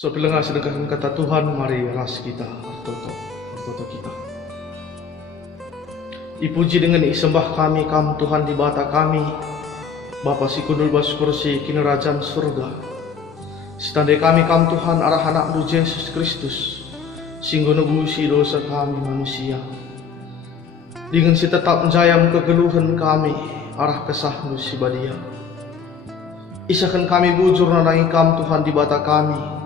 So pilenga sedekahkan kata Tuhan, mari ras kita artoto kita. Ipuji dengan isembah kami, kam Tuhan di bata kami, Bapa si kundul bas kursi kini kerajaan surga. Setandai kami kam Tuhan arah anak du Yesus Kristus, singgo nebusi dosa kami manusia. Dengan si tetap menjayam kegeluhan kami, arah kesah nu si badia. Isakan kami bujur nanai kam Tuhan di bata kami,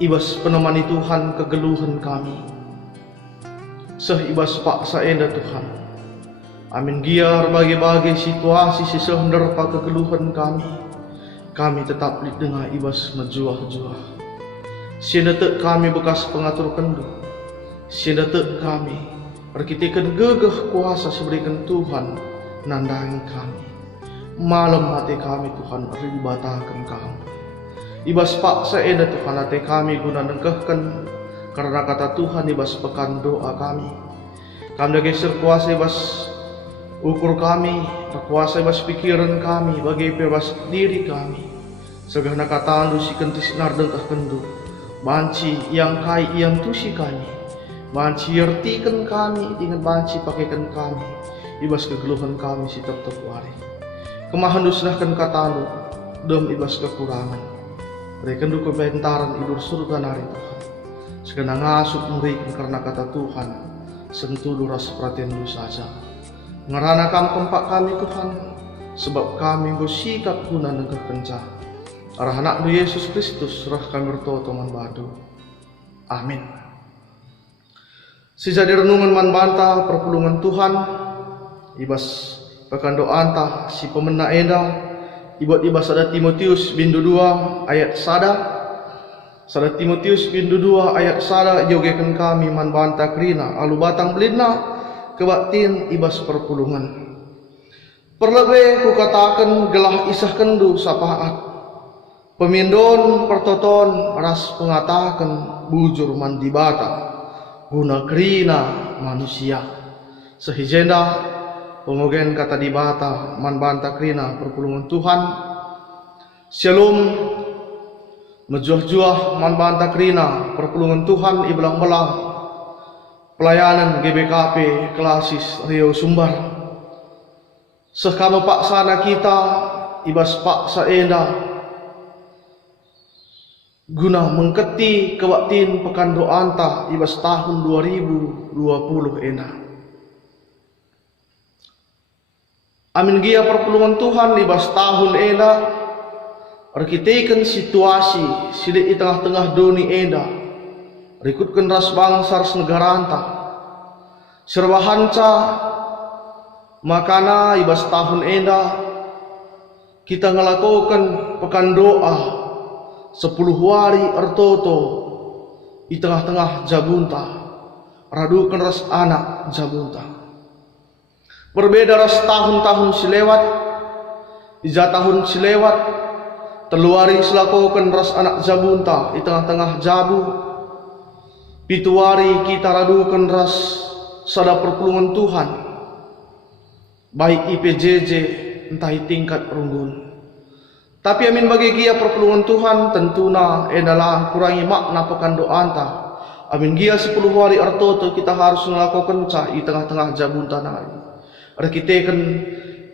ibas penemani Tuhan kegeluhan kami. Ibas paksa enda Tuhan. Amin giar bagi-bagi situasi si sehenderpa kegeluhan kami. Kami tetap dengan ibas menjuah-juah. Sienda tek kami bekas pengatur kendu. Sienda tek kami perkitikan gegeh kuasa seberikan Tuhan nandangi kami. Malam hati kami Tuhan ribatakan kami. Ibas paksa enda Tuhan hati kami guna nengkehkan, karena kata Tuhan ibas pekan doa kami. Kami geser kuasa ibas ukur kami, kuasa ibas pikiran kami, bagi bebas diri kami. Segala kata andu si kentis nardengkah kendu, banci yang kai yang tusi kami, banci yertikan kami dengan banci pakaikan kami, ibas kegeluhan kami si tetap wari. Kemahan dusnahkan kata andu, dem ibas kekurangan. Mereka du kebentaran idur surga nari Tuhan. Segala ngasut merikan karena kata Tuhan, sentuh ras perhatian du saja. Ngerana kam tempat kami Tuhan, sebab kami bersikap guna negah kencah. Arah anak du Yesus Kristus, surah kami bertoto man badu. Amin. Sejadi renungan man banta perpulungan Tuhan, ibas pekan doa antah si pemena enda, ibot ibas ada Timotius bindu 2 ayat sada Timotius bindu 2 ayat sada jogekan kami man banta krina alu batang belina kebatin ibas perpulungan. Perlebe ku katakan gelah isah kendu sapaat pemindon pertoton ras pengatakan bujur man dibata guna krina manusia sehijenda pengogen kata dibata man banta krina perpulungan Tuhan. Shalom mejuah-juah man banta krina perpulungan Tuhan ibelang-belang pelayanan GBKP Klasis Rio Sumbar. Sekama paksana kita ibas paksa enda guna mengketi kewaktin pekan doanta ibas tahun 2020 enda. Amin gia perpulungan Tuhan libas tahun enda arkitekan situasi sidik di tengah-tengah doni enda rikutkan ras bangsa ras negara anta serbahanca makana ibas tahun enda kita ngelakukan pekan doa 10 hari ertoto di tengah-tengah jabunta radukan ras anak jabunta. Berbeda ras tahun-tahun silewat, 3 tahun silewat, teluari selakukan ras anak jabunta di tengah-tengah jabu. 7 hari kita radukan ras sada perpulungan Tuhan, baik IPJJ entah tingkat perunggun. Tapi amin bagi gia perpulungan Tuhan tentuna edalah kurangi makna pekan doa anta. Amin gia 10 hari artoto kita harus melakukan cah di tengah-tengah jabunta nari. Kita kan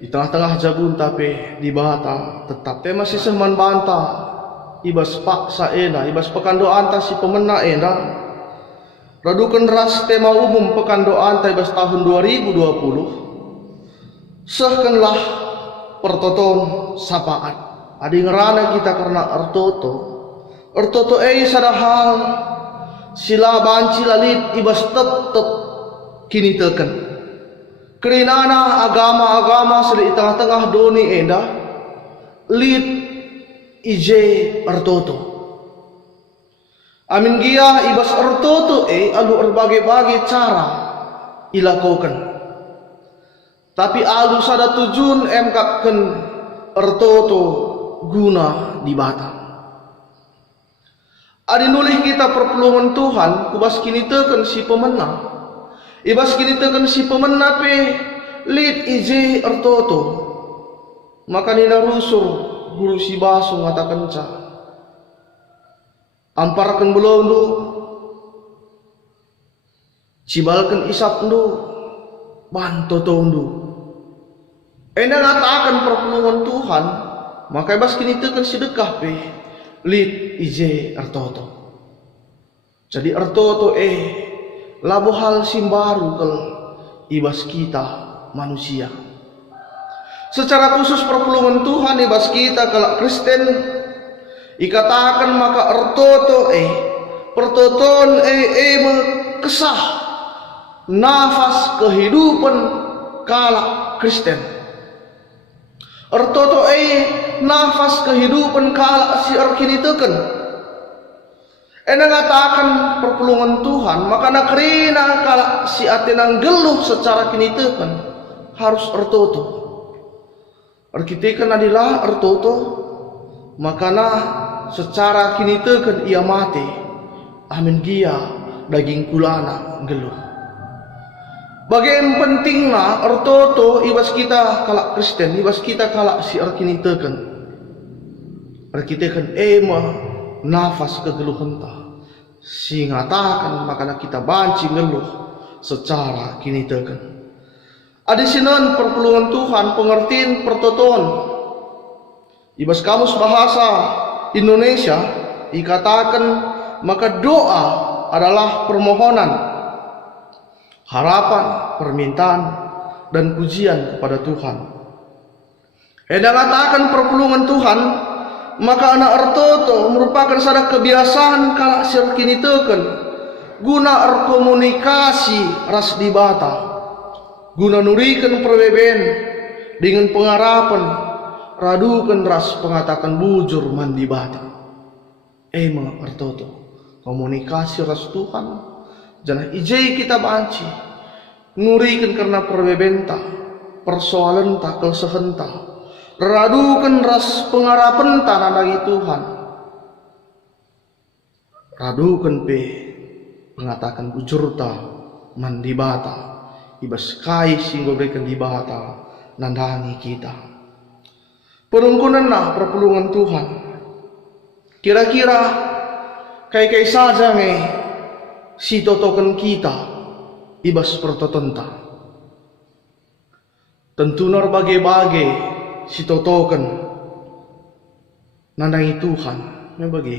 di tengah-tengah jabun tapi di bata tetap tema si seman banta ibas paksa ena ibas pekan doa anta si pemena ena radukan ras tema umum pekan doa anta ibas tahun 2020 sahkanlah pertoton sapaat adi ngerana kita karena ertoto sadahal sila banci lalit ibas tetep kini teken kerinana agama-agama sedih tengah-tengah doni enda lid ije ertoto. Amin gia ibas ertoto alu berbagai-bagai cara ilakukan. Tapi alu sada tujuan emkapkan ertoto guna dibata. Adi nulih kita perpulungan Tuhan kubas kini teken si pemenang. Ibas kini tekan si pemena pe lid ije ertoto. Maka nina rusur guru si baso ngatakan ca amparkan belum du, cibalkan isap du, bantu du. Ena ngatakan perpulungan Tuhan, maka bas kini tekan sedekah pe, lid ije artoto. Jadi artoto labo hal simbaru kel ibas kita manusia. Secara khusus perpulungan Tuhan ibas kita kalau Kristen ikatakan maka artoto pertoton kesah nafas kehidupan kala Kristen. Artoto nafas kehidupan kala si arkini teken. Ngatakan perpulungan Tuhan, maka nakrina kala si atenang geluh secara kini teken harus artoto. Arkitekan adalah artoto, maka secara kini teken ia mati. Amin gia daging kulana geluh. Bagian pentingna artoto ibas kita kala Kristen, ibas kita kala si arkini teken. Arkitekan nafas kegeluhan ta. Si ngatakan maka kita banci ngeluh secara kini teken. Ada sinan perpulungan Tuhan pengertian pertoton. Ibas kamus bahasa Indonesia dikatakan maka doa adalah permohonan, harapan, permintaan dan pujian kepada Tuhan. Katakan perpulungan Tuhan, maka anak artoto merupakan sada kebiasaan kala sir kini teken guna komunikasi ras dibata, guna nurikan perbeben dengan pengharapan radukan ras pengatakan bujur mandi bata. Artoto komunikasi ras Tuhan jangan ijai kita banci nurikan karena perbebenta persoalan tak kesehenta radukan ras pengharapan tanah bagi Tuhan, radukan mengatakan bujurta mandi bata ibas kai singgo berikan di bata nandangi kita. Penungkunan perpulungan Tuhan. Kira-kira kai saja si totokan kita ibas pertotonta. Tentu bagai-bagai si totokan nandangi Tuhan bagi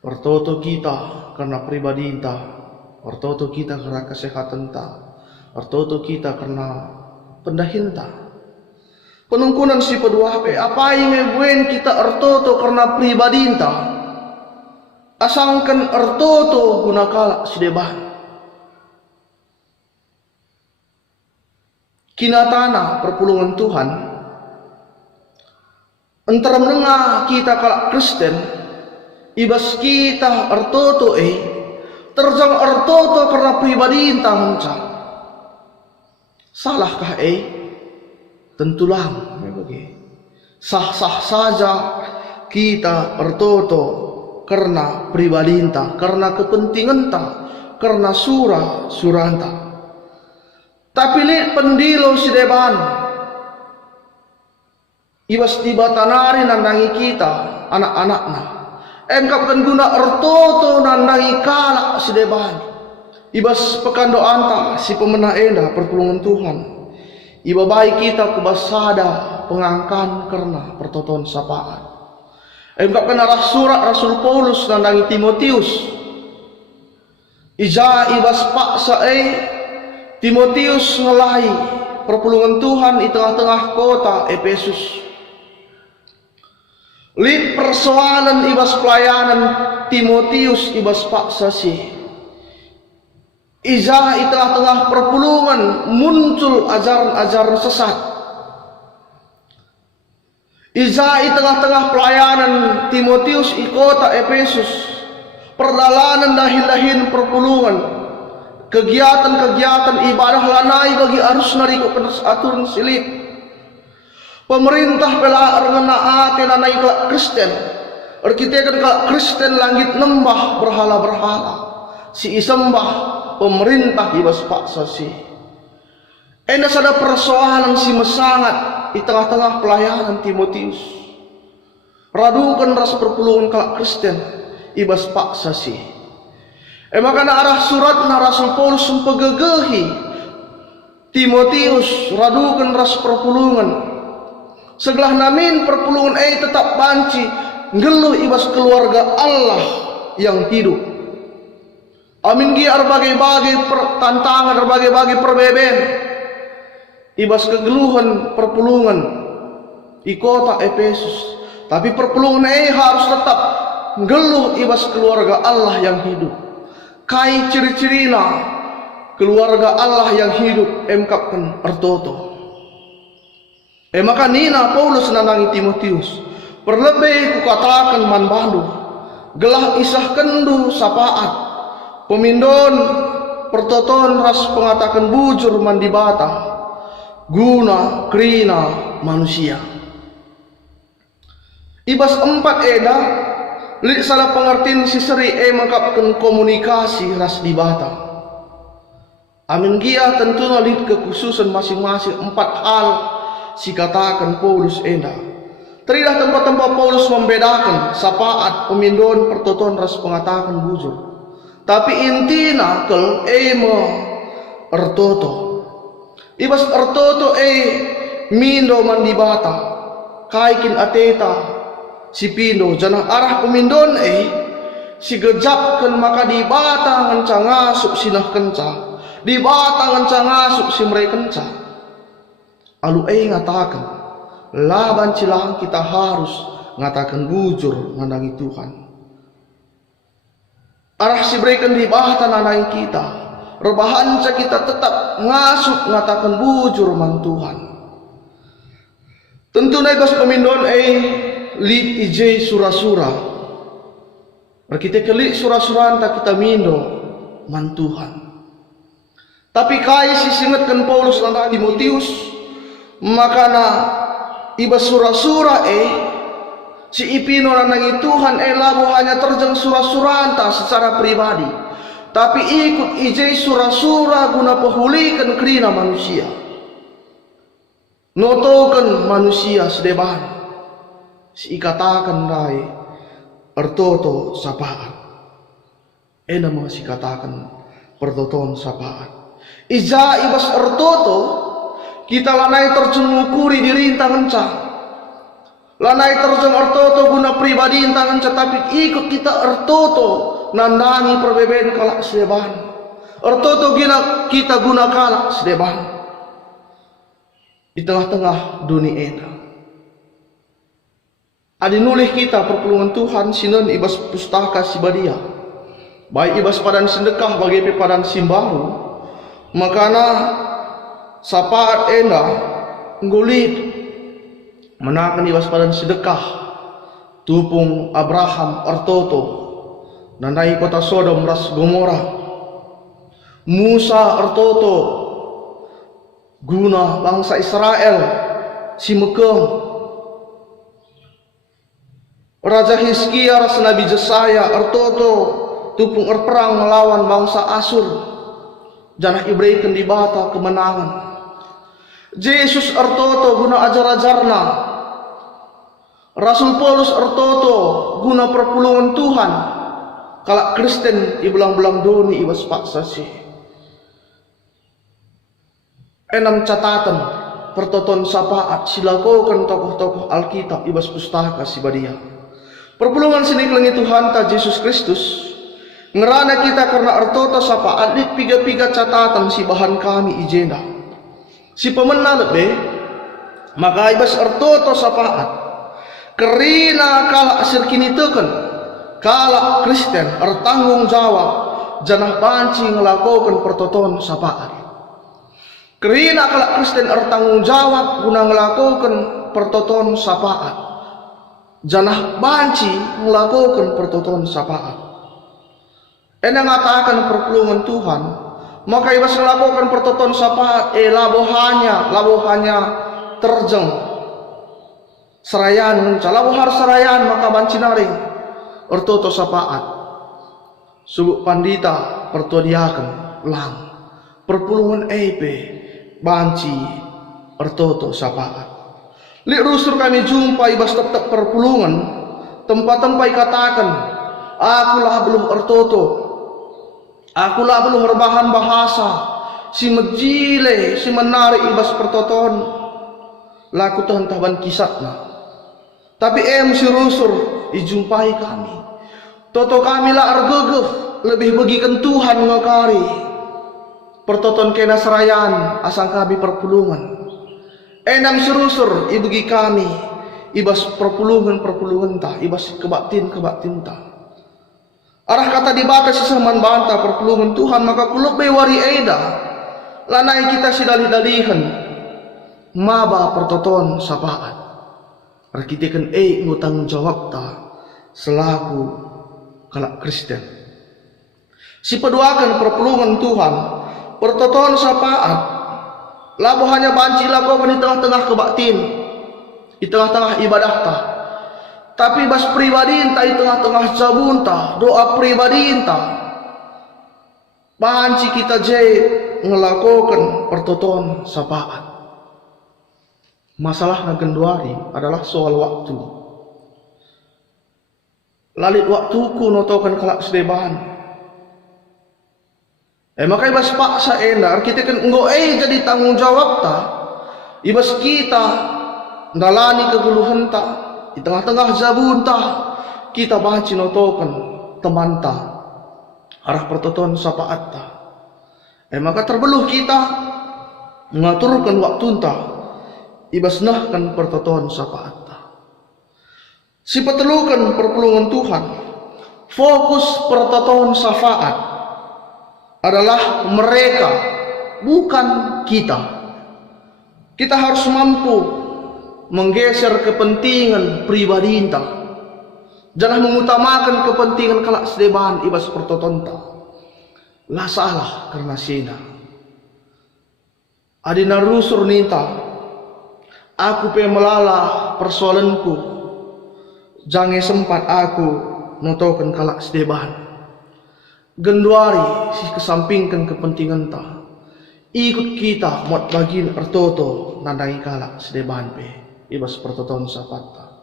pertoto kita karena pribadi ta, pertoto kita karena kesehatan ta, pertoto kita karena pendahinta. Penungkunan si pedua apa yang buen kita artoto karena pribadi ta, asangkan artoto guna kala si deban. Kinatana perpulungan Tuhan antara menengah kita kala Kristen ibas kita artoto terjang artoto karena pribadi ta manca. Salahkah tentulah bagi sah-sah saja kita artoto karena pribadi ta, karena kepentingan ta, karena suranta. Tapi li pendilo si deban ibas tiba tanari nandangi kita anak-anakna engkapkan guna artoto nandangi kala si deban ibas pekan doanta si pemena enda perpulungan Tuhan iba baik kita kubasada pengangkan karena pertoton sapaan engkapkan arah surat Rasul Paulus nandangi Timotius ija ibas paksa Timotius ngelai perpulungan Tuhan di tengah-tengah kota Efesus. Lid persoalan ibas pelayanan Timotius ibas paksa si. Iza di tengah-tengah perpulungan muncul ajaran-ajaran sesat. Iza di tengah-tengah pelayanan Timotius di kota Efesus. Perdalanan dahin-dahin perpulungan. Kegiatan-kegiatan ibadah lanai bagi arus nariko aturan silip. Pemerintah pela rengena ate lanai ke Kristen. Arkitekan ke Kristen langit nembah berhala-berhala. Si isembah pemerintah ibas paksa si. Enak ada persoalan si mesangat di tengah-tengah pelayanan Timotius. Radukan ras perpulungan ke Kristen. ibas paksa si. Maka na arah surat na Rasul Paulus sempegagahi Timotius radukan ras perpulungan. Segelah namin perpulungan tetap banci ngeluh ibas keluarga Allah yang hidup. Amin giar bagai-bagai tantangan, berbagai-bagai perbeben. Ibas kegeluhan perpulungan di kota Efesus. Tapi perpulungan harus tetap ngeluh ibas keluarga Allah yang hidup. Kai ciri-cirina keluarga Allah yang hidup emkapkan ertoto. Maka nina Paulus nanangi Timotius. Perlebih kukatakan man bandu. Gelah isah kendu sapaat. Pemindon pertoton ras pengatakan bujur mandi bata. Guna krina manusia. Ibas 4 eda. Lik salah pengertian si seri mengkapkan komunikasi ras di bata. Amin gia tentunya lik kekhususan masing-masing 4 hal si katakan Paulus enda. Terilah tempat-tempat Paulus membedakan sapaat pemindon pertoton ras pengatakan bujur. Tapi intina kel ertoto. Ibas ertoto mindo mandi bata. Kaikin ateta si pindo janah arah pemindon si gejapkan maka di bata nganca ngasuk sinah kenca. Di bata nganca ngasuk si mereka kenca. Alu ngatakan laban cilang kita harus ngatakan bujur nandangi Tuhan. Arah si mereka di bata nandangi kita. Rebahanca kita tetap ngasuk ngatakan bujur man Tuhan. Tentu naibas pemindon lit ije surah-surah. Kita kelik surah-surah entah kita mindo man Tuhan. Tapi kai sisingatkan Paulus dan Timotius, maka na iba surah-surah si ipino nanangi Tuhan labo hanya terjang surah-surah entah secara pribadi. Tapi ikut ije surah-surah guna pehulikan krina manusia. Notokan manusia sedebahan. Si ikatakan dai ertoto sapaat. Nama si katakan pertoton sapaat. Ija ibas ertoto kita lanai terjengukuri diri tangan ca. Lanai terjeng ertoto guna pribadi tangan ca, tapi ikut kita ertoto nandangi perbeben kalak sedebahan. Ertoto kita guna kalak sedebahan. Di tengah-tengah dunia ini. Adi nulih kita perpulungan Tuhan sinon ibas pustaka sibadia. Baik ibas padan sedekah bagi padan simbaru. Makana sapaat enda ngulit menakan ibas padan sedekah tupung Abraham ertoto nanai kota Sodom ras Gomora. Musa ertoto guna bangsa Israel si Mekong. Raja Hizkia ras Nabi Jesaya ertoto tupung perang melawan bangsa Asur. Janah ibreikan di bata kemenangan. Yesus ertoto guna ajar-ajarna. Rasul Paulus ertoto guna perpulungan Tuhan. Kalak Kristen ibelang-belang doni ibas paksa si. 6 catatan pertoton sapaat silakokan tokoh-tokoh Alkitab ibas pustaka si badia. Perpulungan siniklengi Tuhan ta Yesus Kristus ngerana kita karena ertoto sapaat lit piga-piga catatan si bahan kami ijenda. Si pemenang lebih maka ibas ertoto sapaat kerina kala asir kini teken kala Kristen ertanggung jawab janah banci ngelakukan pertoton sapaat. Kerina kala Kristen ertanggung jawab guna ngelakukan pertoton sapaat. Janah banci melakukan pertoton sapaat. Ngatakan perpulungan Tuhan, maka ibas melakukan pertoton sapaat labo hanya terjeng serayan labo har serayan maka banci naring ertoto sapaat. Subuk pandita pertodiakan lang perpulungan banci ertoto sapaat. Lik rusur kami jumpa ibas tetap perpulungan tempat-tempat katakan Akulah belum ertoto. Akulah belum rebahan bahasa. Si mejile, si menarik ibas pertoton. Laku Tuhan taban kisatna. Tapi si rusur dijumpai kami. Toto kami lah argegeh lebih bagikan Tuhan ngakari. Pertoton kena serayan asang kami perpulungan. Enam serusur ibagi kami ibas perpulungan ta ibas kebaktin ta. Arah kata dibaca sesaman banta perpulungan Tuhan maka kuluk bewari eda lanai kita sidali-dalihan maba pertoton sapaat. Rakitikan ngutang jawab ta selaku kalak Kristen. Si peduakan perpulungan Tuhan pertoton sapaat labo hanya banci lakukan di tengah-tengah kebaktin, di tengah-tengah ibadah ta. Tapi bas pribadi entah di tengah-tengah jabun ta, doa pribadi entah. Banci kita ngelakukan pertoton sapaat. Masalah nagenduari adalah soal waktu. Lalit waktuku notokan kalak sedeban. Maka ibas paksa enar kita kan enggo jadi tanggung jawab ta. Ibas kita ndalani keguluhan ta di tengah-tengah zabun ta kita banci notokan teman ta arah pertoton sapaat ta. Maka terbeluh kita mengaturkan waktu ta ibas nahkan pertoton sapaat ta. Si petelukan perpulungan Tuhan fokus pertoton safaat adalah mereka, bukan kita. Kita harus mampu menggeser kepentingan pribadi kita. Jangan mengutamakan kepentingan kalak sedeban ibas pertotonta. Lah salah karena sina. Adina rusur ninta. Aku pe melala persoalanku. Jangan sempat aku notokan kalak sedeban. Genduari si kesampingkan kepentingan ta. Ikut kita muat bagin ertoto nandai kalak sedeban pe ibas pertoton sapata.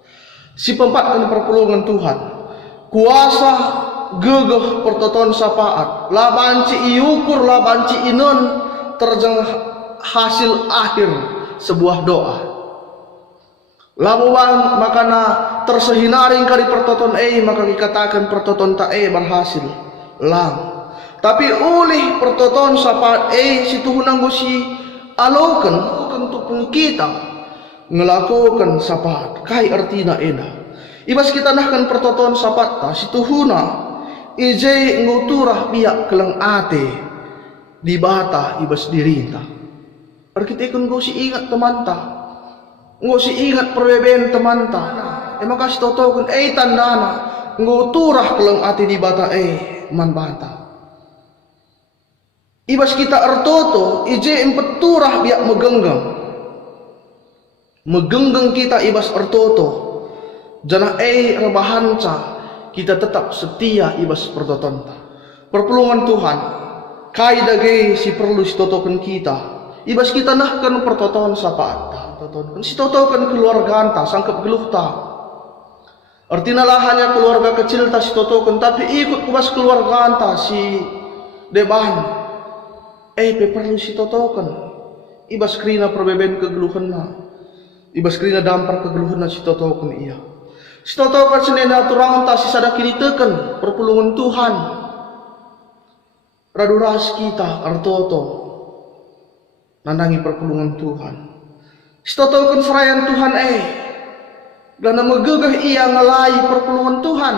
Si pempatkan perpulungan Tuhan kuasa gegeh pertoton sapaat labanci iukur labanci inun terjang hasil akhir sebuah doa. Labuan makana tersehinaring kali pertoton maka dikatakan pertoton ta berhasil lang. Tapi oleh pertoton sapaat si Tuhan ang si alokan untuk kita ngelakukan sapaat kai artina ena. Ibas kita nahkan pertoton sapaat ta si Tuhuna ije nguturah biak kelang ate di bata ibas dirinta. Arkitekon go si ingat teman ta. Ngo si ingat perbeben teman ta. Maka si totokon tandana nguturah kelang ate di bata man bata. Ibas kita ertoto ije empeturah biak megenggang kita ibas ertoto jana rebahanca kita tetap setia ibas pertotonta. Perpulungan Tuhan kai dage si perlu si totokan kita ibas kita nahkan pertoton sapaat totokan si totokan keluarga anta sangkep geluh ta. Artinya lah hanya keluarga kecil ta si totokan tapi ikut kubas keluarga anta si deban pe perlu si totokan ibas krina perbeben kegeluhan na ibas krina dampar kegeluhan na si totokan iya si totokan senena turang ta si sadakini teken perpulungan Tuhan raduras kita artoto nandangi perpulungan Tuhan si totokan serayan Tuhan dan megegah iya ngalai perpulungan Tuhan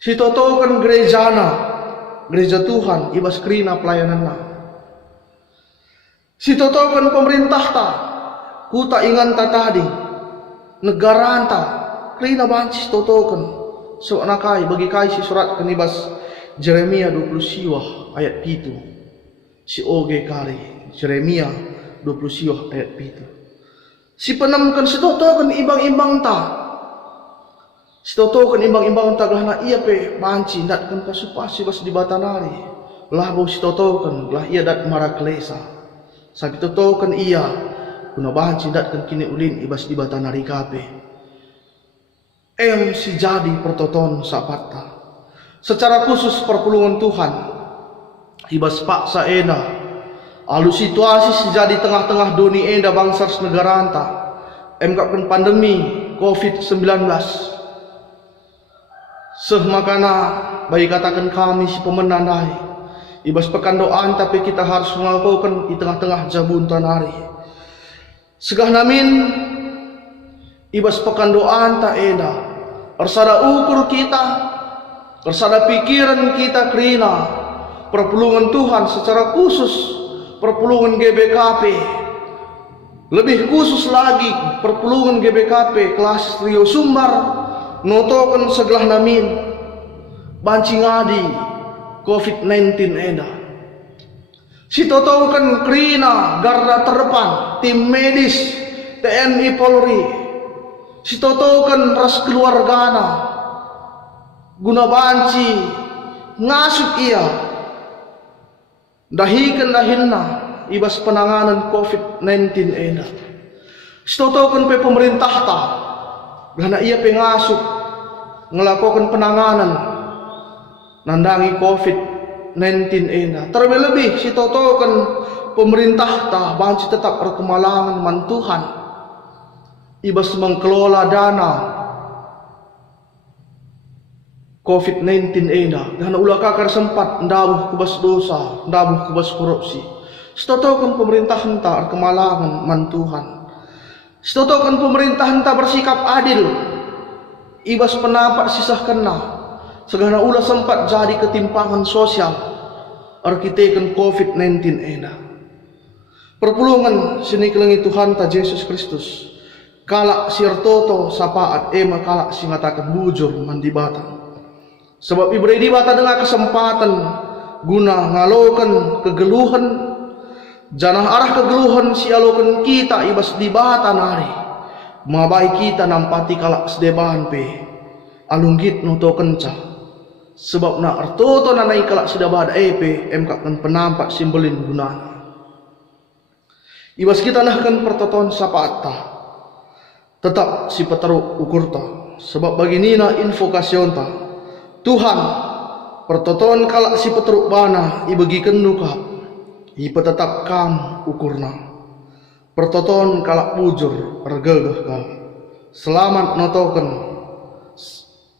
si totokan gereja Tuhan ibas krina pelayanan na si totokan pemerintah ta kuta ingan ta tadi negara ta krina banci totokan so nakai bagi kai si surat kanibas Jeremia 20 siwah ayat 7 si oge kari Jeremia 20 siwah ayat 7 si penamkan si totokan imbang-imbang ta si totokan imbang-imbang ta gelahna iya pe banci datkan kasupasi bas di batanari lah bau si totokan lah iya dat maraklesa sabi totokan iya kuna banci datkan kini ulin ibas di batanari kape si jadi pertoton sapata. Secara khusus perpulungan Tuhan ibas paksa enda alu situasi si jadi tengah-tengah dunia enda bangsa negara anta emkapkan pandemi COVID-19 makana bagi katakan kami si pemenandai ibas pekan doaan tapi kita harus melakukan di tengah-tengah jabun tanari segah namin ibas pekan doaan tak enda persada ukur kita persada pikiran kita kerina perpulungan Tuhan secara khusus perpulungan GBKP lebih khusus lagi perpulungan GBKP kelas Rio Sumbar notokan segelah namin banci ngadi COVID-19 eda si totokan kerina garda terdepan tim medis TNI Polri si totokan ras keluargana guna banci ngasuk ia dahikan dahinna ibas penanganan COVID-19 eda stotokan pe pemerintah ta gana ia pengasuk ngelakukan penanganan nandangi COVID-19 eda terlebih si totokan pemerintah ta banci tetap berkemalangan mantuhan ibas mengkelola dana COVID-19 eda dan ulah kakar sempat ndabuh kubas dosa, ndabuh kubas korupsi. Setotokan pemerintah henta kemalangan mantuhan. Setotokan pemerintah henta bersikap adil. Ibas penapak sisah kena. Segala ulah sempat jadi ketimpangan sosial. Arkitekan COVID-19 eda. Perpulungan sini kelengi Tuhan ta Yesus Kristus. Kalak sirtoto sapaat ema kalak singatakan bujur mandibatang. Sebab ibrai dibata dengan kesempatan guna ngalokan kegeluhan janah arah kegeluhan si alokan kita ibas dibata nari mabai kita nampati kalak sedebahan pe alunggit nuto kenca sebab na artoto nanai kalak sedabada pe emkakan penampak simbolin gunana ibas kita nahkan pertoton sapata tetap si peteruk ukurta sebab baginina infokasyon ta Tuhan pertoton kalak si peteruk bana ibagikan nukap ipa tetap kam ukurna pertoton kalak bujur regegeh kal selamat notoken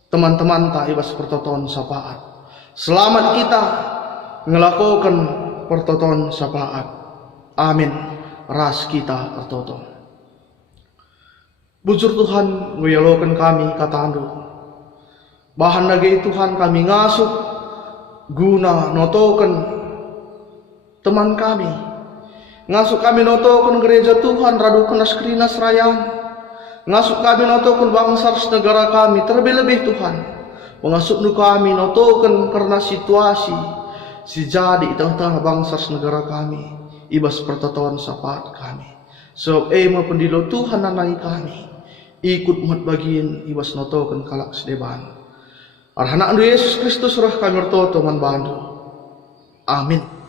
teman-teman ta ibas pertoton sapaat selamat kita ngelakukan pertoton sapaat amin ras kita pertoton bujur Tuhan nguyalokan kami katandu bahan lagi Tuhan kami ngasuk guna notoken teman kami ngasuk kami notoken gereja Tuhan radu kenas kerina serayan ngasuk kami notoken bangsa negara kami terlebih Tuhan mengasuk nu kami notoken karena situasi si jadi tengah-tengah bangsa negara kami ibas pertotoan sapat kami so ema pendilo Tuhan nanai kami ikut mat bagian ibas notoken kalak sedeban Arhana Yesus Kristus surah kami bertoto man bandu. Amin.